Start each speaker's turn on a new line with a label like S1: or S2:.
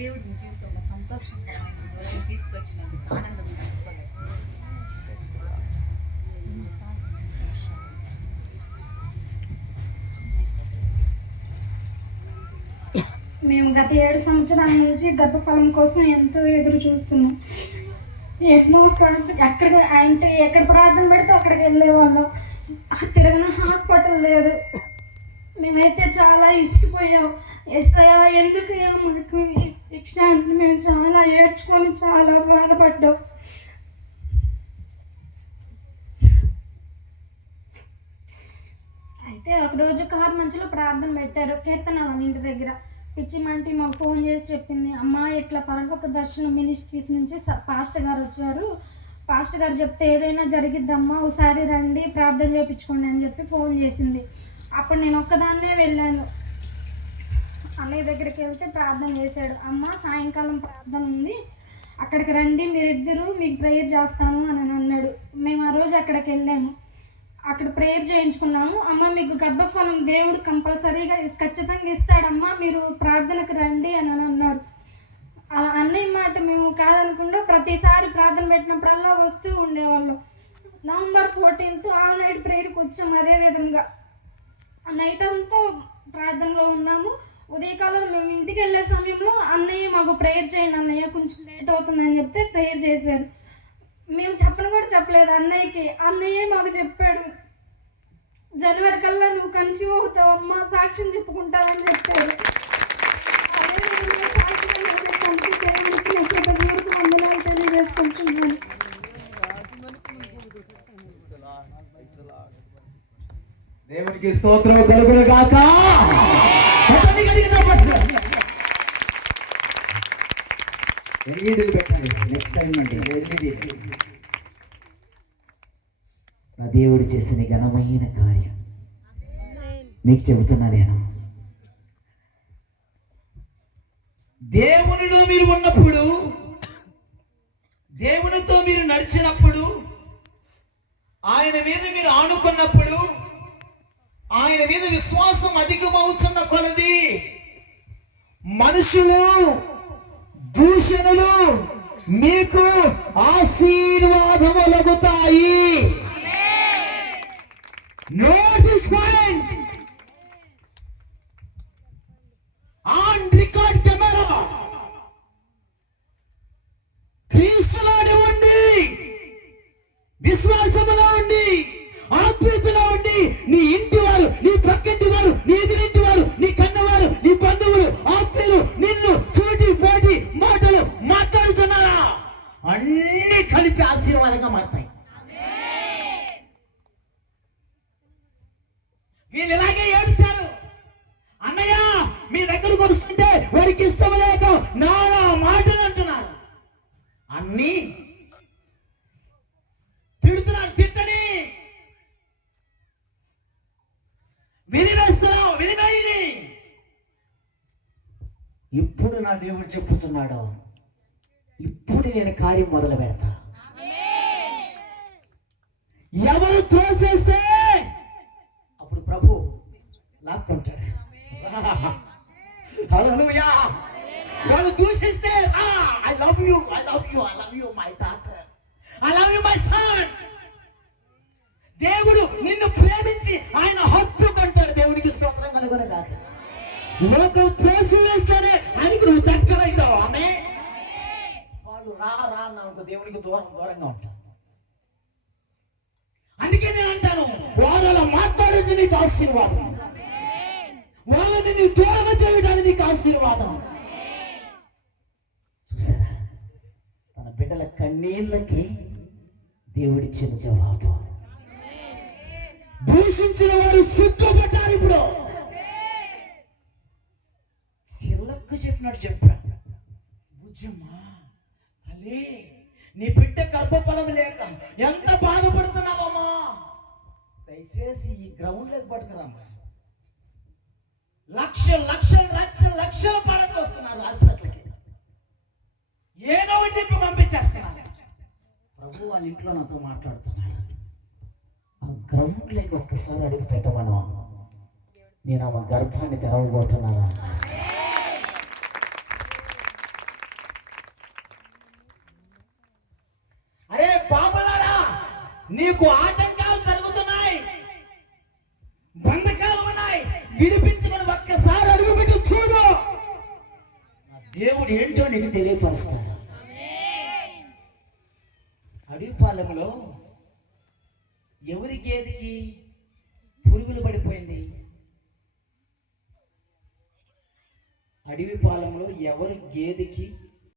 S1: దేవుడిని జీవితంలో సంతోషంగా తీసుకొచ్చినందుకు ఆనందం
S2: మేము గత ఏడు సంవత్సరాల నుంచి గర్భఫలం కోసం ఎంతో ఎదురు చూస్తున్నాం. ఎన్నో ప్రార్థన ఎక్కడ అంటే ఎక్కడ ప్రార్థన పెడితే అక్కడికి వెళ్ళేవాళ్ళం తిరగన హాస్పిటల్ లేదు. మేమైతే చాలా ఇసిగిపోయాం. ఎస్ఐ ఎందుకు మాకు ఇచ్చినందుకు మేము చాలా ఏడ్చుకొని చాలా బాధపడ్డాం. అయితే ఒకరోజు కారు మంచిలో ప్రార్థన పెట్టారు. కీర్తన వాళ్ళ ఇంటి దగ్గర. పిచ్చిమంటి మాకు ఫోన్ చేసి చెప్పింది అమ్మ ఇట్లా పరలోక దర్శనం మినిస్ట్రీస్ నుంచి పాస్టర్ గారు వచ్చారు. పాస్టర్ గారు చెప్తే ఏదైనా జరిగిద్దమ్మా ఒకసారి రండి ప్రార్థన చేయించుకోండి అని చెప్పి ఫోన్ చేసింది. అప్పుడు నేను ఒక్కదాన్నే వెళ్ళాను. అన్నయ్య దగ్గరికి వెళ్తే ప్రార్థన చేశాడు. అమ్మ సాయంకాలం ప్రార్థన ఉంది. అక్కడికి రండి మీరిద్దరూ మీకు ప్రేయర్ చేస్తాను అని అన్నాడు. మేము ఆ రోజు అక్కడికి వెళ్ళాము. అక్కడ ప్రేయర్ చేయించుకున్నాము. అమ్మ మీకు గర్భఫలం దేవుడు కంపల్సరీగా ఖచ్చితంగా ఇస్తాడమ్మా మీరు ప్రార్థనకు రండి అని అని అన్నారు. అలా అన్నయ్య మాట మేము కాదనకుండా ప్రతిసారి ప్రార్థన పెట్టినప్పుడల్లా వస్తూ ఉండేవాళ్ళం. నవంబర్ ఫోర్టీన్త్ ఆల్ నైట్ ప్రేయర్కి వచ్చాము అదే విధంగా. నైట్ అంతా ప్రార్థనలో ఉన్నాము. ఉదయకాలం మేము ఇంటికి వెళ్ళే సమయంలో అన్నయ్య మాకు ప్రేయర్ చేయండి అన్నయ్య కొంచెం లేట్ అవుతుందని చెప్తే ప్రేయర్ చేశారు. మేము చెప్పను కూడా చెప్పలేదు అన్నయ్యకి. అన్నయ్య మాకు చెప్పాడు జనవరి కల్లా నువ్వు కన్సీవ్ అవుతావు అమ్మ సాక్ష్యం చెప్పుకుంటావని చెప్పారు అదే దేవునికి తెలియజేసుకుంటున్నాను
S3: దేవునికి స్తోత్రం కలుగులు కాక ఎల్ఈడీలు పెట్టండి. నెక్స్ట్ టైం అండి ఎల్ఈడీ ఆ దేవుడు చేసిన ఘనమైన కార్యం. మీకు చెబుతున్నా నేను. దేవునిలో మీరు ఉన్నప్పుడు దేవునితో మీరు నడిచినప్పుడు ఆయన మీద మీరు ఆనుకున్నప్పుడు ఆయన మీద విశ్వాసం అధికమవుతున్న కొలది మనుషులు దూషణలు మీకు ఆశీర్వాదములగుతాయి. Notice point on record camera క్రీస్తులోని ఉండి విశ్వాసములో ఉండి ఆత్మీయతలో ఉండి నీ ఇంటి వారు నీ పక్కింటి వారు నీ ఎదురింటి వారు నీ కన్నవారు నీ బంధువులు ఆత్మీయులు నిన్ను చూటి పోటి మాటలు మాట్లాడుతున్నారా అన్ని కలిపి ఆశీర్వాదంగా మారుతాయి. వీళ్ళు ఇలాగే ఏడుస్తారు. అన్నయ్య మీ దగ్గరకు వస్తుంటే వారికి ఇష్టం లేక నానా మాటలు అంటున్నారు. అన్నీ తిడుతున్నారు తిట్టని. వినివేస్తున్నావు వినివేయని ఇప్పుడు నా దేవుడు చెప్పుతున్నాడు. ఇప్పుడు నేను కార్యం మొదలు పెడతా. ఎవరు త్రోసేస్తే అప్పుడు ప్రభు లాక్కుంటాడు. హల్లెలూయా. వాళ్ళు దూషిస్తే I love you I love you I love you my daughter I love you my son దేవుడు నిన్ను ప్రేమించి ఆయన హత్తుకుంటాడు దేవునికి స్తోత్రం కనుగొన కాదు లోకం త్రోసి వేస్తేనే ఆయనకు నువ్వు దగ్గర అవుతావు ఆమె వాళ్ళు రా రా నాకు దేవునికి దూరం దూరంగా ఉంటాను అందుకే నేను అంటాను? వారు అలా మాట్లాడేది నీకు ఆశీర్వాదం. వాళ్ళని నీ దూరం చేయడానికి నీకు ఆశీర్వాదం. చూసారా? తన బిడ్డల కన్నీళ్ళకి దేవుడిచ్చిన జవాబు. దూషించిన వారు సిగ్గుపడ్డారు ఇప్పుడు. చిల్లక్కు చెప్పినట్టు చెప్పాడు బుజ్జమ్మా అలే. నీ బిడ్డ గర్భఫలం లేక ఎంత బాధపడుతున్నావమ్మా? దయచేసి ఈ గ్రౌండ్ లేక పట్టుకురామ్మా. లక్ష లక్షలు లక్షలు లక్షల పడక వస్తున్నారు హాస్పిటల్కి? ఏదో చెప్పి పంపించేస్తున్నారు ప్రభు వాళ్ళ ఇంట్లో నాతో మాట్లాడుతున్నాడు. ఆ గ్రౌండ్ లేక ఒక్కసారి అడిగి పెట్టమను. నేను ఆమె గర్భాన్ని తెరవబోతున్నారా నీకు ఆటంకాలు జరుగుతున్నాయి. బంధకాలు ఉన్నాయి. విడిపించుకుని ఒక్కసారి అడుగుపెట్టి చూడు. దేవుడు ఏంటో నీకు తెలియపరుస్తాడు. అడవిపాలెంలో ఎవరి గేదెకి పురుగులు పడిపోయింది? అడవి పాలెంలో ఎవరి గేదెకి